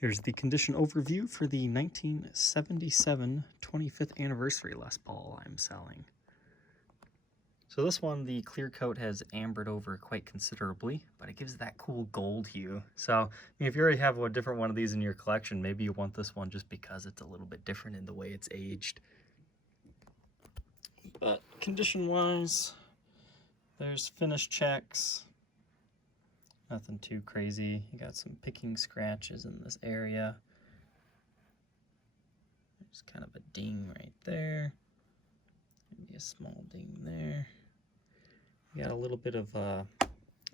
Here's the condition overview for the 1977 25th anniversary Les Paul I'm selling. So this one, the clear coat has ambered over quite considerably, but it gives that cool gold hue. So if you already have a different one of these in your collection, maybe you want this one just because it's a little bit different in the way it's aged. But condition-wise, there's finish checks. Nothing too crazy. You got some picking scratches in this area. There's kind of a ding right there. Maybe a small ding there. You got a little bit of a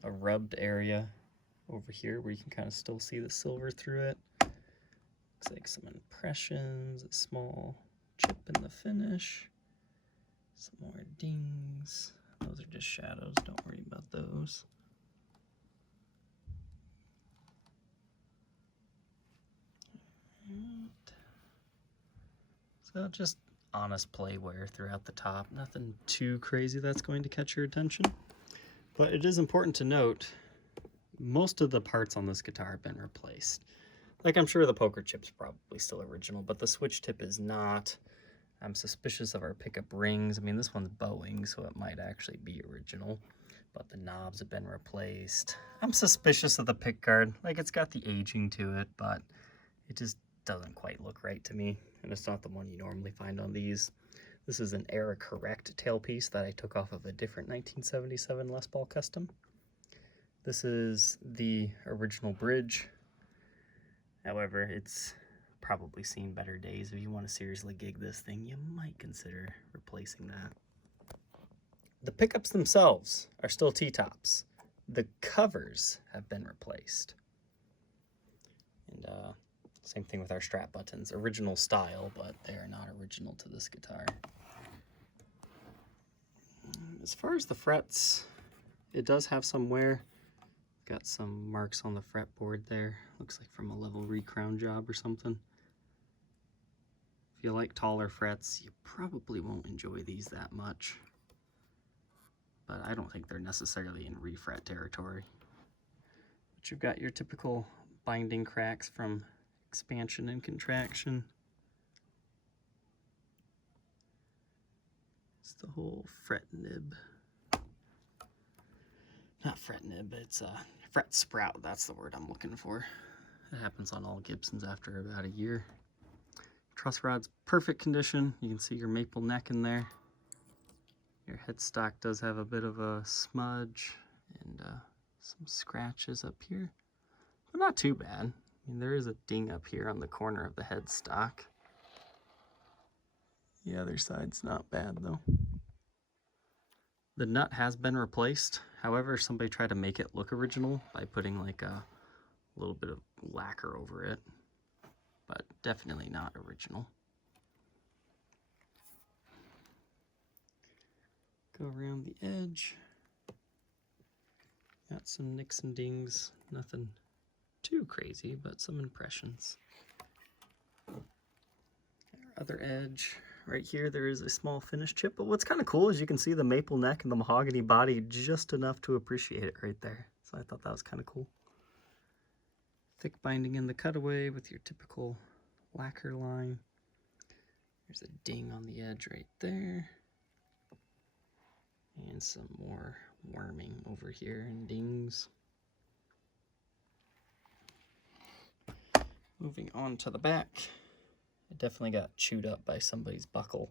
rubbed area over here where you can kind of still see the silver through it. Looks like some impressions, a small chip in the finish. Some more dings. Those are just shadows, don't worry about those. So just honest play wear throughout the top. Nothing too crazy that's going to catch your attention. But it is important to note, most of the parts on this guitar have been replaced. Like, I'm sure the poker chip's probably still original, but the switch tip is not. I'm suspicious of our pickup rings. I mean, this one's bowing, so it might actually be original. But the knobs have been replaced. I'm suspicious of the pick guard. Like, it's got the aging to it, but it just doesn't quite look right to me. And it's not the one you normally find on these. This is an era correct tailpiece that I took off of a different 1977 Les Paul Custom. This is the original bridge. However, it's probably seen better days. If you want to seriously gig this thing, you might consider replacing that. The pickups themselves are still T-tops. The covers have been replaced. And same thing with our strap buttons. Original style, but they are not original to this guitar. As far as the frets, it does have some wear. Got some marks on the fretboard there. Looks like from a level recrown job or something. If you like taller frets, you probably won't enjoy these that much. But I don't think they're necessarily in refret territory. But you've got your typical binding cracks from expansion and contraction. It's the whole fret nib. Not fret nib, it's a fret sprout. That's the word I'm looking for. It happens on all Gibsons after about a year. Truss rod's perfect condition. You can see your maple neck in there. Your headstock does have a bit of a smudge and some scratches up here, but not too bad. I mean, there is a ding up here on the corner of the headstock. The other side's not bad though. The nut has been replaced. However, somebody tried to make it look original by putting like a little bit of lacquer over it, but definitely not original. Go around the edge. Got some nicks and dings. Nothing too crazy, but some impressions. Our other edge. Right here, there is a small finish chip, but what's kind of cool is you can see the maple neck and the mahogany body just enough to appreciate it right there. So I thought that was kind of cool. Thick binding in the cutaway with your typical lacquer line. There's a ding on the edge right there. And some more worming over here and dings. Moving on to the back. It definitely got chewed up by somebody's buckle.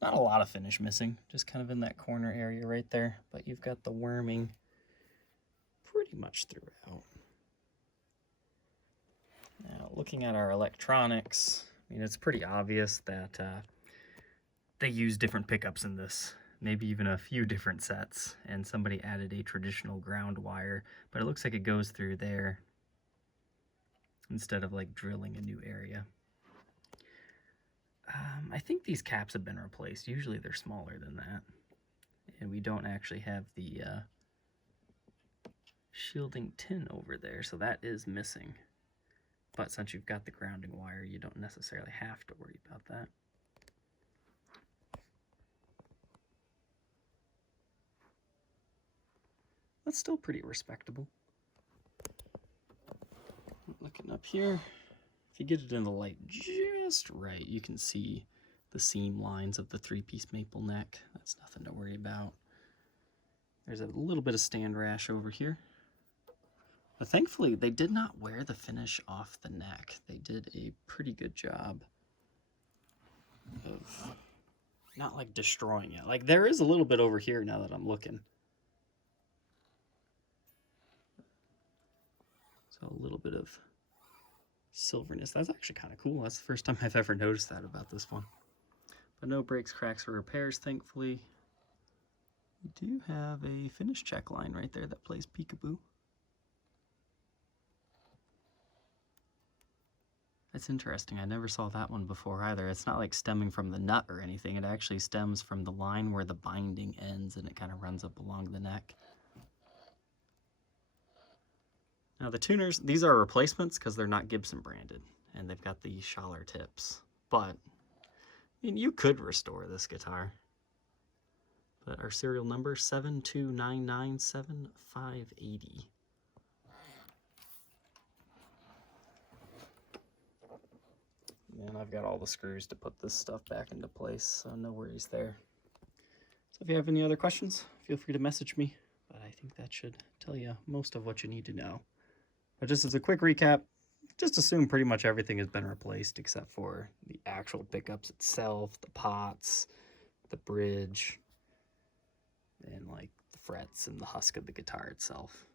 Not a lot of finish missing, just kind of in that corner area right there. But you've got the worming pretty much throughout. Now, looking at our electronics, I mean, it's pretty obvious that they use different pickups in this. Maybe even a few different sets, and somebody added a traditional ground wire, but it looks like it goes through there instead of like drilling a new area. I think these caps have been replaced. Usually they're smaller than that, and we don't actually have the shielding tin over there, so that is missing. But since you've got the grounding wire, you don't necessarily have to worry about that. That's still pretty respectable. Looking up here, If you get it in the light just right, you can see the seam lines of the 3-piece maple neck. That's nothing to worry about. There's a little bit of stand rash over here. But thankfully, they did not wear the finish off the neck. They did a pretty good job of not like destroying it. Like there is a little bit over here now that I'm looking. So a little bit of silverness. That's actually kind of cool. That's the first time I've ever noticed that about this one. But no breaks, cracks, or repairs, thankfully. We do have a finish check line right there that plays peekaboo. That's interesting. I never saw that one before either. It's not like stemming from the nut or anything. It actually stems from the line where the binding ends and it kind of runs up along the neck. Now the tuners, these are replacements because they're not Gibson branded and they've got the Schaller tips. But I mean, you could restore this guitar. But our serial number 72997-580. And I've got all the screws to put this stuff back into place, so no worries there. So if you have any other questions, feel free to message me. But I think that should tell you most of what you need to know. But just as a quick recap, just assume pretty much everything has been replaced except for the actual pickups itself, the pots, the bridge, and like the frets and the husk of the guitar itself.